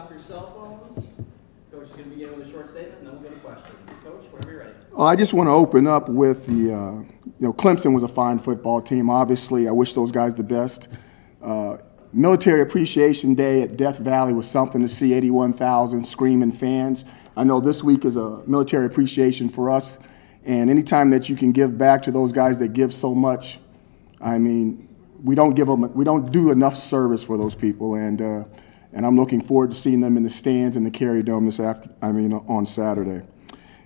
off your cell phones. Coach is going to begin with a short statement, and then we'll get a question. Coach, whenever you're ready. I just want to open up with the, Clemson was a fine football team. Obviously, I wish those guys the best. Military Appreciation Day at Death Valley was something to see, 81,000 screaming fans. I know this week is a military appreciation for us, and anytime that you can give back to those guys that give so much, I mean, we don't do enough service for those people, and I'm looking forward to seeing them in the stands in the Carrier Dome on Saturday.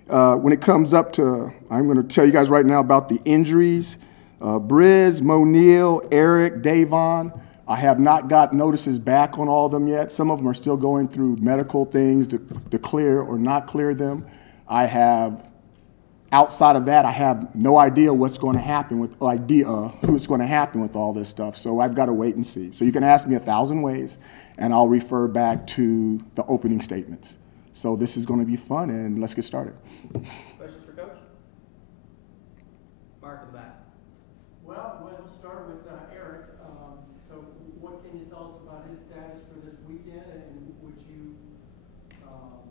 When it comes up to, I'm going to tell you guys right now about the injuries. Briz, Monil, Eric, Davon. I have not got notices back on all of them yet. Some of them are still going through medical things to clear or not clear them. Outside of that, I have no idea what's going to happen with who's going to happen with all this stuff. So I've got to wait and see. So you can ask me 1,000 ways, and I'll refer back to the opening statements. So this is going to be fun, and let's get started. Questions for Coach? Mark in the back. Well, we'll start with Eric. So what can you tell us about his status for this weekend, and would you, are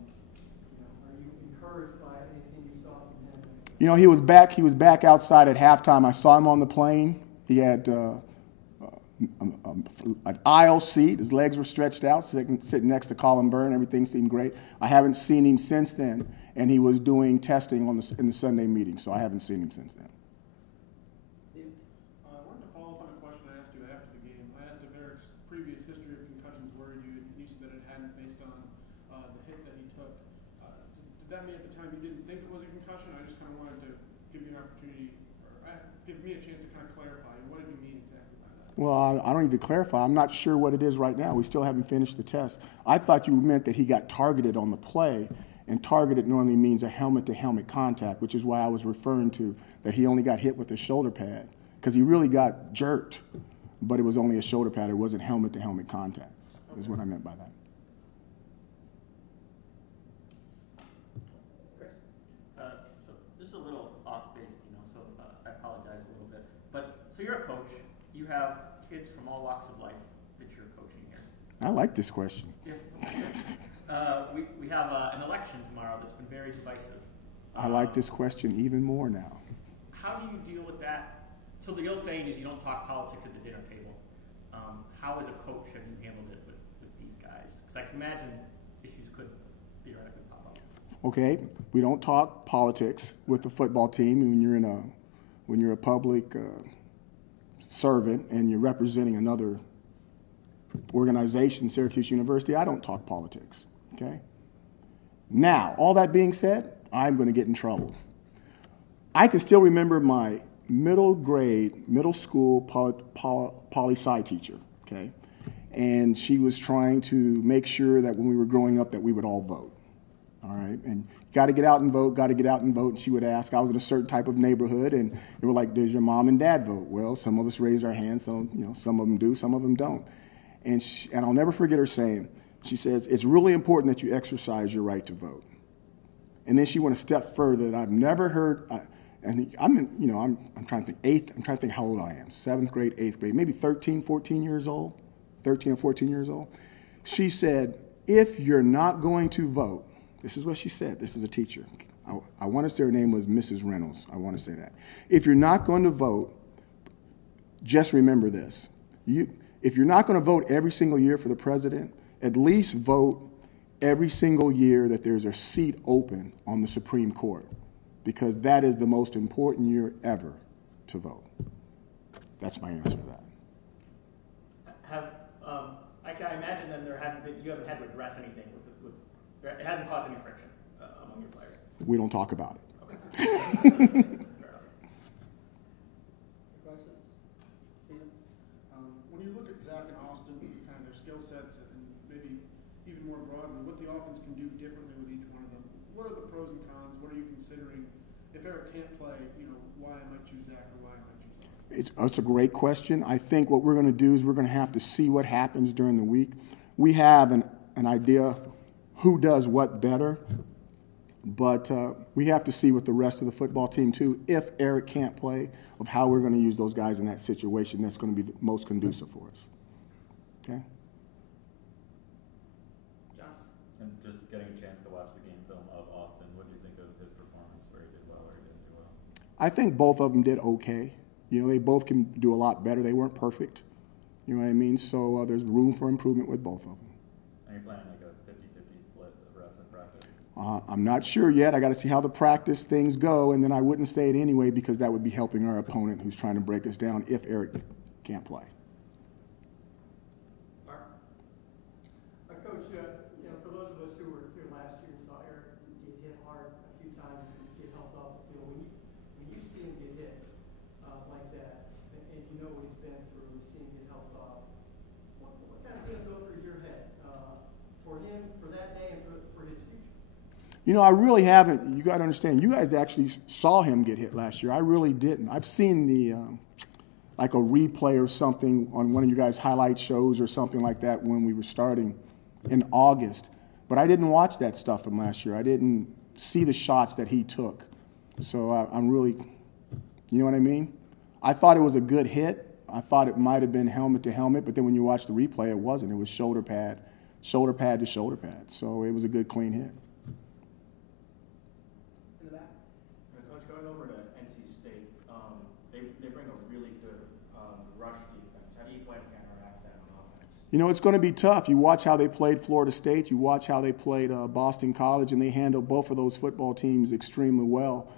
you encouraged by anything you saw from him? He was back outside at halftime. I saw him on the plane. He had an aisle seat. His legs were stretched out, sitting next to Colin Byrne. Everything seemed great. I haven't seen him since then, and he was doing testing in the Sunday meeting, so I haven't seen him since then. I wanted to follow up on a question I asked you after the game. I asked if Eric's previous history of concussions worried you, and you said that it hadn't based on the hit that he took. Did that mean at the time you didn't think it was a concussion? I just kind of wanted to give you an opportunity, or give me a chance to kind of clarify. What did you mean exactly by that? Well, I don't need to clarify. I'm not sure what it is right now. We still haven't finished the test. I thought you meant that he got targeted on the play, and targeted normally means a helmet-to-helmet contact, which is why I was referring to that he only got hit with the shoulder pad, because he really got jerked, but it was only a shoulder pad. It wasn't helmet-to-helmet contact, is what I meant by that. So this is a little off-base, so I apologize a little bit. But so you're a coach. You have kids from all walks of life that you're coaching here. I like this question. Yeah. We have an election tomorrow that's been very divisive. I like this question even more now. How do you deal with that? So the old saying is you don't talk politics at the dinner table. How, as a coach, have you handled it with these guys? Because I can imagine issues could theoretically pop up. Okay, we don't talk politics with the football team when you're a public servant and you're representing another organization, Syracuse University. I don't talk politics, okay? Now, all that being said, I'm going to get in trouble. I can still remember my middle school poli-sci teacher, okay? And she was trying to make sure that when we were growing up that we would all vote, all right? And got to get out and vote, got to get out and vote. And she would ask, I was in a certain type of neighborhood, and they were like, does your mom and dad vote? Well, some of us raise our hands, so, some of them do, some of them don't. And I'll never forget her saying, she says, it's really important that you exercise your right to vote. And then she went a step further that I've never heard, and I'm trying to think, I'm trying to think how old I am, 7th grade, 8th grade, maybe 13 or 14 years old. She said, if you're not going to vote, this is what she said, this is a teacher. I want to say her name was Mrs. Reynolds, I want to say that. If you're not going to vote, just remember this. If you're not going to vote every single year for the president, at least vote every single year that there's a seat open on the Supreme Court, because that is the most important year ever to vote. That's my answer to that. I imagine then you haven't had to address anything it hasn't caused any friction among your players. We don't talk about it. Okay. Questions? Stephen? When you look at Zach and Austin, kind of their skill sets, and maybe even more broadly, what the offense can do differently with each one of them, what are the pros and cons? What are you considering? If Eric can't play, why I might choose Zach or why I might choose Austin? It's a great question. I think what we're going to do is we're going to have to see what happens during the week. We have an idea who does what better, but we have to see with the rest of the football team too, if Eric can't play, of how we're going to use those guys in that situation that's going to be the most conducive for us. Okay? John? And just getting a chance to watch the game film of Austin, what do you think of his performance, where he did well or he didn't do well? I think both of them did okay. You know, they both can do a lot better. They weren't perfect. You know what I mean? So there's room for improvement with both of them. Are you planning like a 50-50 split of reps in practice? I'm not sure yet. I got to see how the practice things go, and then I wouldn't say it anyway because that would be helping our opponent who's trying to break us down if Eric can't play. Coach, you know, for those of us who were here last year and saw Eric get hit hard a few times and get helped off the field, when you see him get hit like that, and you know what he's been through, you see him get helped off, what kind of things go through your head for him, for that day, and for his future? You know, I really haven't. You got to understand, you guys actually saw him get hit last year. I really didn't. I've seen the like a replay or something on one of you guys' highlight shows or something like that when we were starting in August. But I didn't watch that stuff from last year. I didn't see the shots that he took. So I'm really, you know what I mean? I thought it was a good hit. I thought it might have been helmet to helmet, but then when you watch the replay, it wasn't. It was shoulder pad to shoulder pad. So it was a good, clean hit. In the back. Coach, going over to NC State, they bring a really good rush defense. How do you plan to counteract that on offense? You know, it's going to be tough. You watch how they played Florida State. You watch how they played Boston College, and they handled both of those football teams extremely well.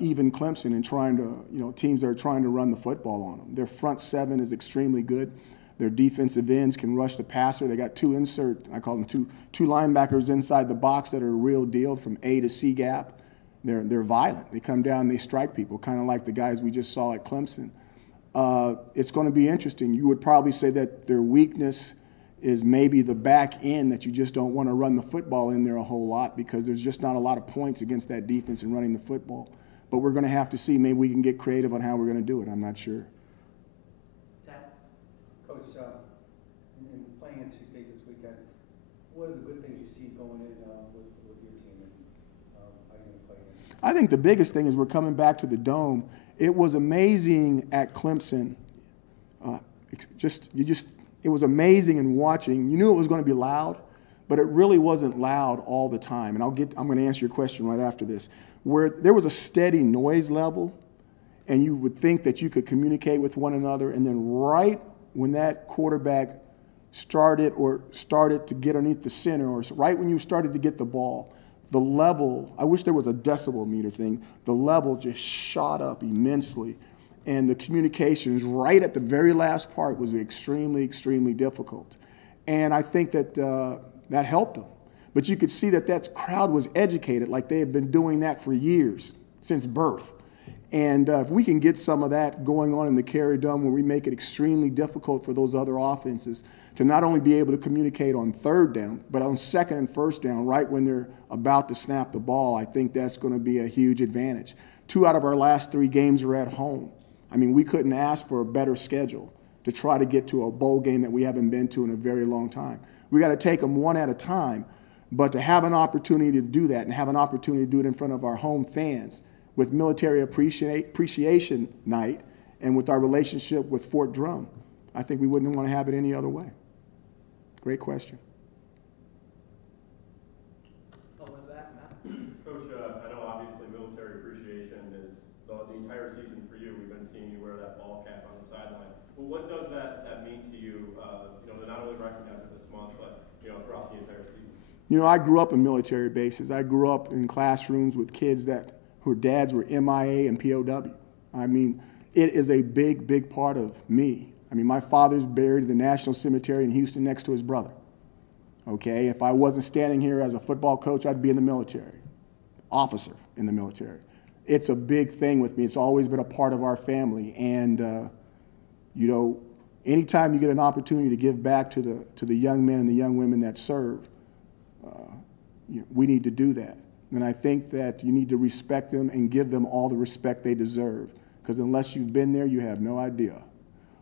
Even Clemson and trying to, you know, teams that are trying to run the football on them. Their front seven is extremely good. Their defensive ends can rush the passer. They got I call them two linebackers inside the box that are a real deal from A to C gap. They're violent. They come down and they strike people, kind of like the guys we just saw at Clemson. It's going to be interesting. You would probably say that their weakness is maybe the back end, that you just don't want to run the football in there a whole lot because there's just not a lot of points against that defense in running the football. But we're going to have to see. Maybe we can get creative on how we're going to do it. I'm not sure. Coach, in playing NC State this weekend, what are the good things you see going in with your team and how you're going to play against them? I think the biggest thing is we're coming back to the Dome. It was amazing at Clemson. It was amazing in watching. You knew it was going to be loud, but it really wasn't loud all the time. And I'm going to answer your question right after this. Where there was a steady noise level, and you would think that you could communicate with one another, and then right when that quarterback started to get underneath the center, or right when you started to get the ball, the level, I wish there was a decibel meter thing, the level just shot up immensely. And the communications right at the very last part was extremely, extremely difficult. And I think that that helped them. But you could see that crowd was educated, like they had been doing that for years, since birth. And if we can get some of that going on in the Carrier Dome, where we make it extremely difficult for those other offenses to not only be able to communicate on third down, but on second and first down, right when they're about to snap the ball, I think that's going to be a huge advantage. 2 out of our last 3 games are at home. I mean, we couldn't ask for a better schedule to try to get to a bowl game that we haven't been to in a very long time. We got to take them one at a time, but to have an opportunity to do that and have an opportunity to do it in front of our home fans with Military Appreciation Night and with our relationship with Fort Drum, I think we wouldn't want to have it any other way. Great question. Oh, with that, Matt. Coach, I know obviously military appreciation is the entire season for you. We've been seeing you wear that ball cap on the sideline. Well, what does that mean to you, to not only recognize it this month, but, throughout the entire season? You know, I grew up in military bases. I grew up in classrooms with kids whose dads were MIA and POW. I mean, it is a big, big part of me. I mean, my father's buried in the National Cemetery in Houston next to his brother. Okay, if I wasn't standing here as a football coach, I'd be in the military, officer in the military. It's a big thing with me. It's always been a part of our family. And, anytime you get an opportunity to give back to the young men and the young women that serve, we need to do that. And I think that you need to respect them and give them all the respect they deserve. Because unless you've been there, you have no idea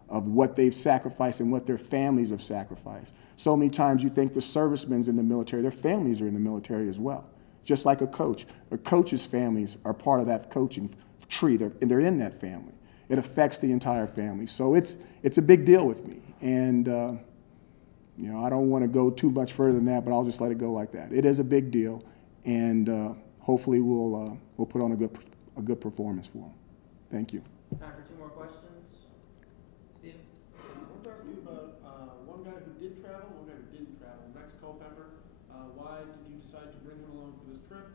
of what they've sacrificed and what their families have sacrificed. So many times you think the servicemen's in the military, their families are in the military as well. Just like a coach. A coach's families are part of that coaching tree, and they're in that family. It affects the entire family. So it's a big deal with me. And You know, I don't want to go too much further than that, but I'll just let it go like that. It is a big deal, and hopefully we'll put on a good performance for them. Thank you. Time for 2 more questions. Stephen? I want to ask you about one guy who did travel, one guy who didn't travel. Rex Culpepper. Why did you decide to bring him along for this trip?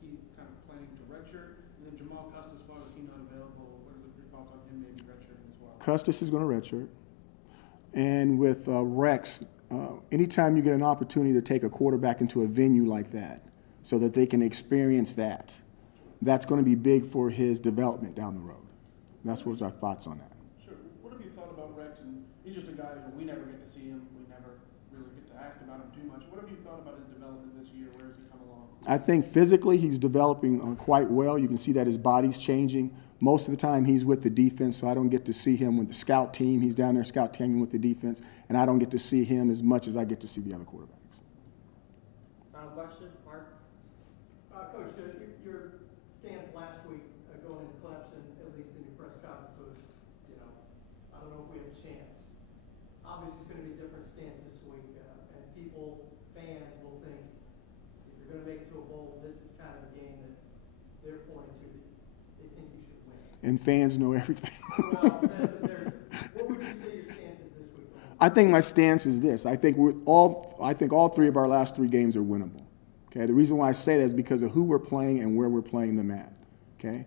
He kind of planning to redshirt, and then Jamal Custis. Why was he not available? What are your thoughts on him maybe redshirting as well? Custis is going to redshirt. And with Rex, anytime you get an opportunity to take a quarterback into a venue like that so that they can experience that, that's going to be big for his development down the road. That's what's our thoughts on that. Sure. What have you thought about Rex? And he's just a guy who we never get to see him. We never really get to ask about him too much. What have you thought about his development this year? Where has he come along? I think physically he's developing quite well. You can see that his body's changing. Most of the time he's with the defense, so I don't get to see him with the scout team. He's down there scout teaming with the defense, and I don't get to see him as much as I get to see the other quarterbacks. Final question, Mark? Coach, your stance last week going into Clemson, at least in your press conference, was, you know, I don't know if we have a chance. Obviously, it's going to be a different stance this week, and people, fans, will think if you're going to make it to a bowl, this is kind of the game that they're pointing to. They think you should win. And fans know everything. Well, what would you say your stance is this week? I think my stance is this. I think all 3 of our last 3 games are winnable. Okay? The reason why I say that is because of who we're playing and where we're playing them at. Okay?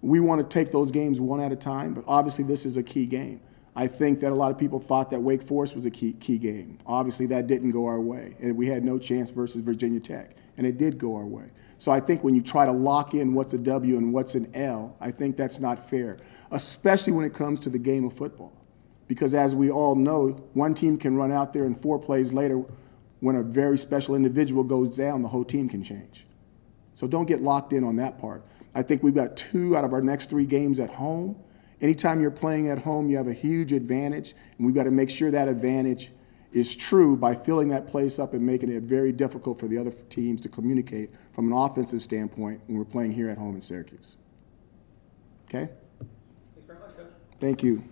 We want to take those games one at a time, but obviously this is a key game. I think that a lot of people thought that Wake Forest was a key game. Obviously that didn't go our way, and we had no chance versus Virginia Tech, and it did go our way. So I think when you try to lock in what's a W and what's an L, I think that's not fair, especially when it comes to the game of football. Because as we all know, one team can run out there and 4 plays later, when a very special individual goes down, the whole team can change. So don't get locked in on that part. I think we've got 2 out of our next 3 games at home. Anytime you're playing at home, you have a huge advantage, and we've got to make sure that advantage is true by filling that place up and making it very difficult for the other teams to communicate from an offensive standpoint when we're playing here at home in Syracuse. Okay? Thanks very much, Coach. Thank you.